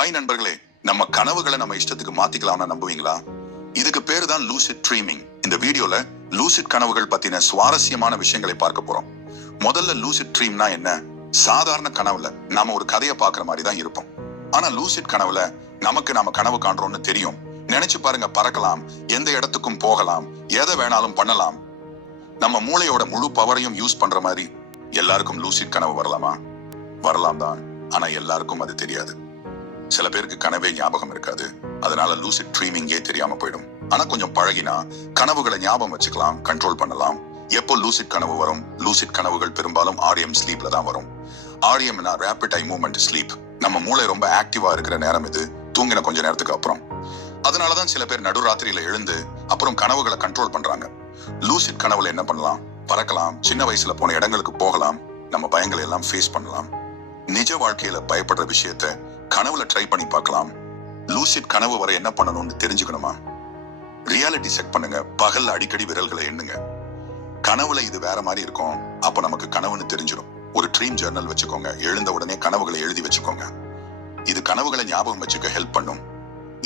Hi நண்பர்களே, நம்ம கனவுகளை நம்ம இஷ்டத்துக்கு மாத்திக்கலாம்னு நம்புவீங்களா? இதுக்கு பேரு தான் லூசிட் ட்ரீமிங். இந்த வீடியோல லூசிட் கனவுகள் பத்தின சுவாரஸ்யமான விஷயங்களை பார்க்க போறோம். முதல்ல லூசிட் ட்ரீம்னா என்ன? சாதாரண கனவுல நாம ஒரு கதையை பார்க்குற மாதிரி தான் இருப்போம். ஆனா லூசிட் கனவுல நாம கனவு காண்றோம்னு தெரியும். நினைச்சு பாருங்க, பறக்கலாம், எந்த இடத்துக்கும் போகலாம், எதை வேணாலும் பண்ணலாம். நம்ம மூளையோட முழு பவரையும் யூஸ் பண்ற மாதிரி. எல்லாருக்கும் லூசிட் கனவு வரலாமா? வரலாம் தான். ஆனா எல்லாருக்கும் அது தெரியாது. சில பேருக்கு கனவே ஞாபகம் இருக்காது. அதனால லூசிட் ட்ரீமிங்கே தெரியாம போயிடும். ஆனா கொஞ்சம் பழகினா கனவுகளை ஞாபகம் வச்சுக்கலாம், கண்ட்ரோல் பண்ணலாம். எப்போ லூசிட் கனவு வரும்? லூசிட் கனவுகள் பெரும்பாலும் REM ஸ்லீப்ல தான் வரும். REMனா ரேபிட் ஐ மூவ்மெண்ட் ஸ்லீப். நம்ம மூளை ரொம்ப ஆக்டிவா இருக்கிற நேரம் இது, தூங்கின கொஞ்ச நேரத்துக்கு அப்புறம். அதனாலதான் சில பேர் நடுராத்திரியில எழுந்து அப்புறம் கனவுகளை கண்ட்ரோல் பண்றாங்க. லூசிட் கனவுல என்ன பண்ணலாம்? பறக்கலாம், சின்ன வயசுல போன இடங்களுக்கு போகலாம், நம்ம பயங்களை எல்லாம் ஃபேஸ் பண்ணலாம். நிஜ வாழ்க்கையில பயப்படுற விஷயத்த கனவுல ட்ரை பண்ணி பார்க்கலாம். லூசிட் கனவு வர என்ன பண்ணணும்னு தெரிஞ்சுக்கணுமா? ரியாலிட்டி செக் பண்ணுங்க. பகல்ல அடிக்கடி விரல்களை எண்ணுங்க. கனவுல இது வேற மாதிரி இருக்கும், அப்ப நமக்கு கனவுன்னு தெரிஞ்சிடும். ஒரு ட்ரீம் ஜர்னல் வச்சுக்கோங்க. எழுந்த உடனே கனவுகளை எழுதி வச்சுக்கோங்க. இது கனவுகளை ஞாபகம் வச்சுக்க ஹெல்ப் பண்ணும்.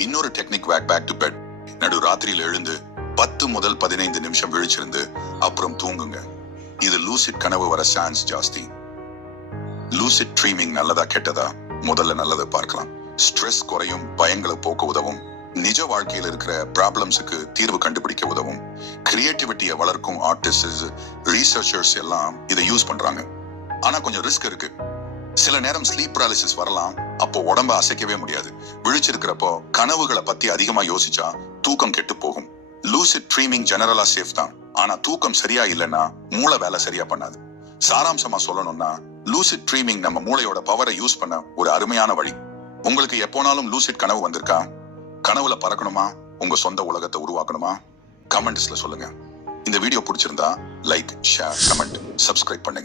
இன்னொரு டெக்னிக், பேக் டு பெட். நடு ராத்திரியில எழுந்து 10 முதல் 15 நிமிஷம் விழிச்சிருந்து அப்புறம் தூங்குங்க. இது லூசிட் கனவு வர சான்ஸ் ஜாஸ்தி. லூசிட் ட்ரீமிங் நல்லதா கெட்டதா? முதல்ல நல்லதை பார்க்கலாம். ஸ்ட்ரெஸ் குறையும், பயங்களை போக்க உதவும், நிஜ வாழ்க்கையில் இருக்கிற ப்ராப்ளம்ஸுக்கு தீர்வு கண்டுபிடிக்க உதவும், கிரியேட்டிவிட்டியை வளர்க்கும். ஆர்டிஸ்ட், ரீசர்ச்சர்ஸ் எல்லாம் இதை யூஸ் பண்றாங்க. ஆனா கொஞ்சம் ரிஸ்க் இருக்கு. சில நேரம் ஸ்லீப் paralysis வரலாம். அப்போ உடம்ப அசைக்கவே முடியாது. விழிச்சிருக்கிறப்போ கனவுகளை பத்தி அதிகமா யோசிச்சா தூக்கம் கெட்டு போகும். லூசிட் ட்ரீமிங் ஜெனரலா சேஃப் தான். ஆனா தூக்கம் சரியா இல்லைன்னா மூளை வேலை சரியா பண்ணாது. சாராம்சமா சொல்லணும்னா, லூசிட் ட்ரீமிங் நம்ம மூளையோட பவரை யூஸ் பண்ண ஒரு அருமையான வழி. உங்களுக்கு எப்போனாலும் லூசிட் கனவு வந்திருக்கா? கனவுல பறக்கணுமா? உங்க சொந்த உலகத்தை உருவாக்கணுமா? கமெண்ட்ஸ்ல சொல்லுங்க. இந்த வீடியோ பிடிச்சிருந்தா லைக், ஷேர், கமெண்ட், சப்ஸ்கிரைப் பண்ணுங்க.